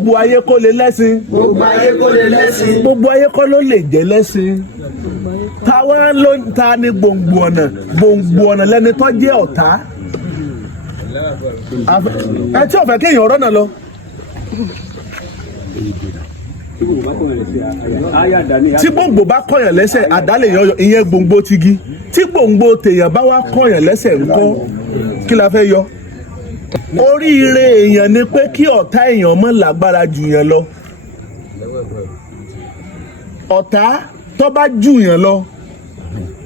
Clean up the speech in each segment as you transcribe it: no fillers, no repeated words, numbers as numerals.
gbogbo ayé kó lè lẹ́sìn. gbogbo ayé kó lè lẹ́sìn. gbogbo ayé kọ́ ló lè jẹ́ lẹ́sìn. táwa ló ń ta ní gbòǹgbò ọ̀nà lẹ́ni tó jẹ́ ọ̀tá. ẹ tí ò fẹ́ kéèyàn ọ̀rọ̀ náà lọ. tí gbòǹgbò bá kọ̀yàn lẹ́sẹ̀ àdálẹ̀ ìyẹn gbòǹgbò tigi. tí gbòǹgbò tèèyàn bá wá kọ̀yàn lẹ́sẹ̀ ńkọ́ kí la fẹ́ yọ. oríire èèyàn ni pé kí ọ̀tá èèyàn mọ́ lágbára jù yàn lọ. ọ̀tá tó bá jù yàn lọ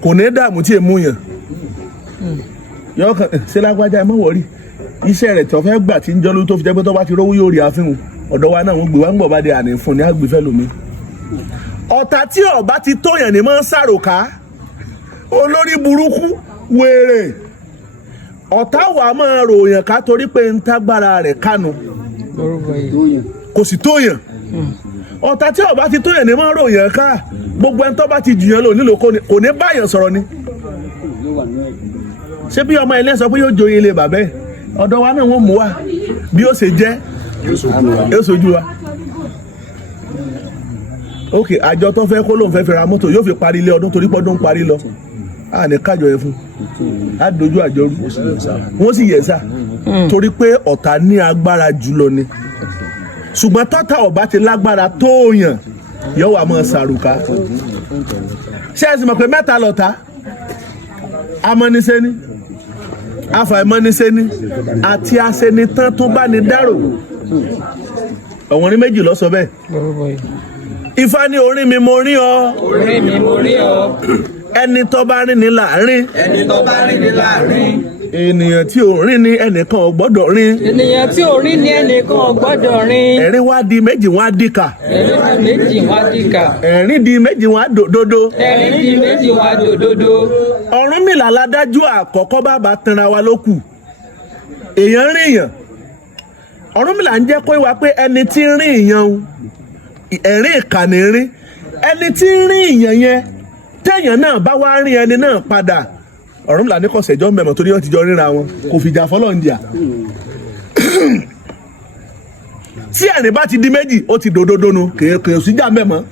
kò ní dààmú tí èmú yàn. yọkàn ṣe lágbájá ẹ má wọrí iṣẹ́ rẹ̀ tó fẹ́ gbà tí ń jọ́ lórí tó fi jẹ́ pé tó bá ti rówó yóò rí àfihàn ọ̀dọ̀ wa náà wọ́n gbé wá ń gbọ̀ bá dé àní fún ní àgbẹ̀fẹ́ lómi. ọ̀tá tí ọba ti tóyàn ní máa ń sàròká olórí burúkú wèrè ọ̀tá wa máa ròyàn ká torí pé ń tágbára rẹ̀ kánu kò sì tóyàn. ọ̀tá tí ọba ti tóyàn ní máa ń ròyàn ká gbogbo ẹni tó bá ti jùyàn lò nílò kò ní báyàn sọ̀rọ̀ ni. ṣé bí ọmọ ilé sọ pé yóò joyè ilé bàbá ẹ̀ ọ̀dọ̀ wa náà wọ́n mú wa bí ó ṣe jẹ́ yóò sojú wa. ok àjọ tó fẹ́ kó lóun fẹ́ fi ra mọ́tò yóò fi parí ilé ọdún torí pọ́dún parí lọ a ní kájọ yẹn fún a dojú àjọ rú wọ́n sì yẹ̀ sá torí pé ọ̀tá ní agbára jùlọ ni ṣùgbọ́n tọ́tà ọba ti lágbára tóòyàn yóò wà mọ́ sàrùkà. ṣé ẹ sì mọ̀ pé mẹ́ta lọ̀tá amọ́nisẹ́ni afàìmọ́nisẹ́ni àti aṣẹnitán tó bá ní dárò ọ̀wọ́n ní méjì ló sọ bẹ́ẹ̀. Ifá ní orí mi mo rí ọ. orí mi mo rí ọ. ẹni tó bá rìn ní láàrin. ẹni tó bá rìn ní láàrin. ènìyàn tí ò rìn ní ẹnìkan ò gbọ́dọ̀ rìn. ènìyàn tí ò rìn ní ẹnìkan ò gbọ́dọ̀ rìn. ẹ̀rín wá di méjì wá dìkà. ẹ̀rín di méjì wá dìkà. ẹ̀rín di méjì wá dòdodo. ẹ̀rín di méjì wá dòdodo. Ọ̀rúnmìlà ládájú àkọ́kọ́ bàbá tanra wa ló kù. èèyàn rìn yàn. Ọ̀rúnmìlà ń jẹ́ kó wá pé ẹni tí ń rìn yàn ẹ̀rín ìkànnì rín ẹni tí ń rìn yàn yẹn téèyàn náà bá wá rìn ẹni náà padà Ọ̀rúnmìlà ní kò ṣẹjọ́ mẹ́mọ̀ torí wọ́n ti jọ ríra wọn kò fìjà fọlọ́ǹdìà. tí ẹ̀rín bá ti di méjì ó ti dòdòdó nu kèé síjà mẹ́mọ́.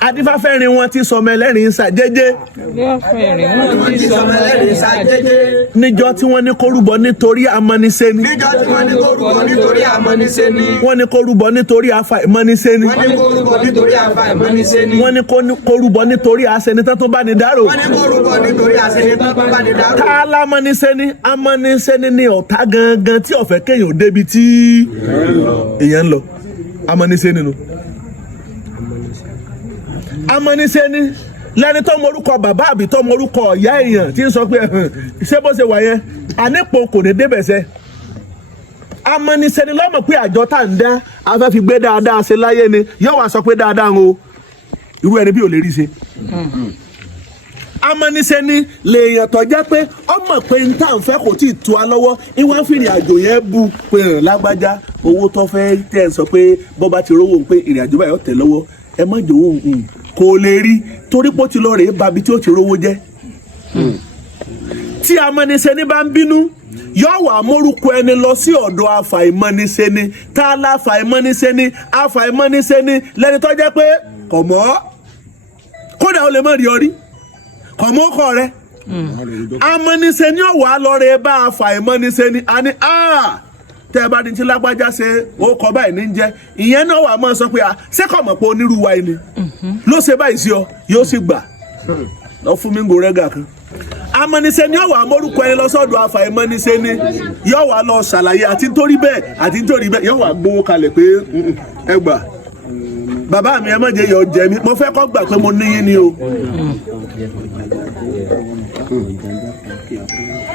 Adífáfẹ́rin wọn ti sọmọ ẹlẹ́rìn sá jẹ́jẹ́. Adífáfẹ́rin wọn ti sọmọ ẹlẹ́rìn sá jẹ́jẹ́. níjọ́ tí wọ́n ní kó rúbọ nítorí amọ́nisẹ́ni. níjọ́ tí wọ́n ní kó rúbọ nítorí amọ́nisẹ́ni. wọ́n ní kó rúbọ nítorí afàìmọ́nisẹ́ni. wọ́n ní kó rúbọ nítorí afàìmọ́nisẹ́ni. wọ́n ní kó rúbọ nítorí aṣẹnitán tó bá ní dárò. wọ́n ní kó rúbọ nítorí aṣẹnitán tó bá ní dárò. tá a lámọ́nisẹ́ni amọ́nisẹ́ni ni ọ̀tá gangan tí ọ̀fẹ́ kéèyàn débi tí èèyàn ń lọ amọ́nisẹ́ni nu. Amọ́nisẹ́ni lẹ́ni tó mọrúkọ bàbá àbí tó mọrúkọ ọ̀yá èèyàn tí ń sọ pé ṣé bó ṣe wà yẹn ànípò kò ní débẹ̀ sẹ́. Amọ́nisẹ́ni lọ́mọ̀ pé àjọ tá à ń dá afẹ́ fi gbé dáadáa ṣe láyé ni yóò wá sọ pé dáadáa ń o irú ẹni bí ò lè rí ṣe. Amọ́nisẹ́ni lèèyàn tó jẹ́ pé ọmọ pé n tá à ń fẹ́ kò tí ì tu wa lọ́wọ́ ìwọ́n fi ìrìn àjò yẹn bu pé lágbájá owó tó fẹ́ tẹ̀ sọ pé bọ́ bá ti rówó pé ìrìn àjò báyọ̀ tẹ̀ lọ́wọ́ ẹ má jòwó kò lè rí torí pé ó ti lọ rèé babi tí ó ti rówó jẹ. tí amọ́nisẹ́ni bá ń bínú yóò wá mórúkọ ẹni lọ sí ọ̀dọ̀ afàìmọ́nisẹ́ni tá a la afàìmọ́nisẹ́ni lẹ́ni tó jẹ́ pé kò mọ̀ kódà ó lè má rí ọ rí kò mọ̀ ọkọ rẹ. amọ́nisẹ́ni ọ̀wá lọ rèé bá afàìmọ́nisẹ́ni a ní tẹ́ ẹ bá ní tí lágbájá ṣe ó kọ báyìí ní jẹ́ ìyẹn náà wà máa sọ pé ṣé kò mọ̀ pé onírúurú ẹni ló ṣe báyìí sí ọ yóò sì gbà lọ fún mi ń gòrẹ́gà kan. Amọ́nisẹ́ni yóò wá mórúkọ ẹni lọ sọ́dọ̀ afàìmọ́nisẹ́ni yóò wá lọ ṣàlàyé àti nítorí bẹ́ẹ̀ yóò wá gbowó kalẹ̀ pé ẹ gbà bàbá mi ẹ má jẹ́ yọ jẹ mi mo fẹ́ kọ́ gbà pé mo níyìn ni o.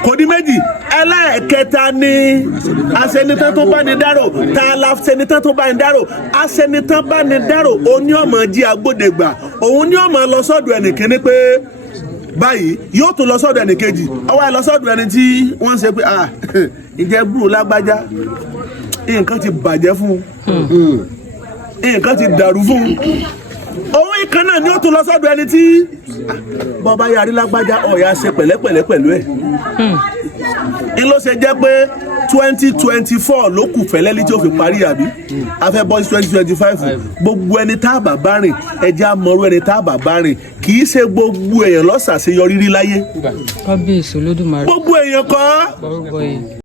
kò di méjì ẹlẹ́ẹ̀kẹta ni aṣẹnitán tó bá ní dárò tá a la aṣẹnitán tó bá ní dárò aṣẹnitán bá ní dárò òun ni ó máa jí agbódegbà òun ni ó máa lọ sọ́dọ̀ ẹnìkíní pé báyìí yóò tún lọ sọ́dọ̀ ẹnìkejì ọwọ́ ẹ lọ sọ́dọ̀ ẹni tí wọ́n ń ṣe pé ìjẹ́ búrò lágbájá nǹkan ti bàjẹ́ fún un nǹkan ti dàrú fún un òun ìkan náà ni ó tún lọ sọ́dọ̀ ẹni tí bọ́ba yarí lágbájá ọ̀ya ṣe pẹ̀lẹ́pẹ̀lẹ́ pẹ̀lú ẹ̀ ń ló ṣe jẹ́ pé 2024 ló kù fẹ́lẹ́lí tí ó fi parí àbí a fẹ́ bọ́ sí 2025 gbogbo ẹni tá a bá bá rìn ẹjẹ́ àmọ́rú ẹni tá a bá bá rìn kì í ṣe gbogbo èèyàn ló ṣàṣeyọrí rí láyé kábíyèsí olódùmarè gbogbo èèyàn kọ́. orúkọ yìí.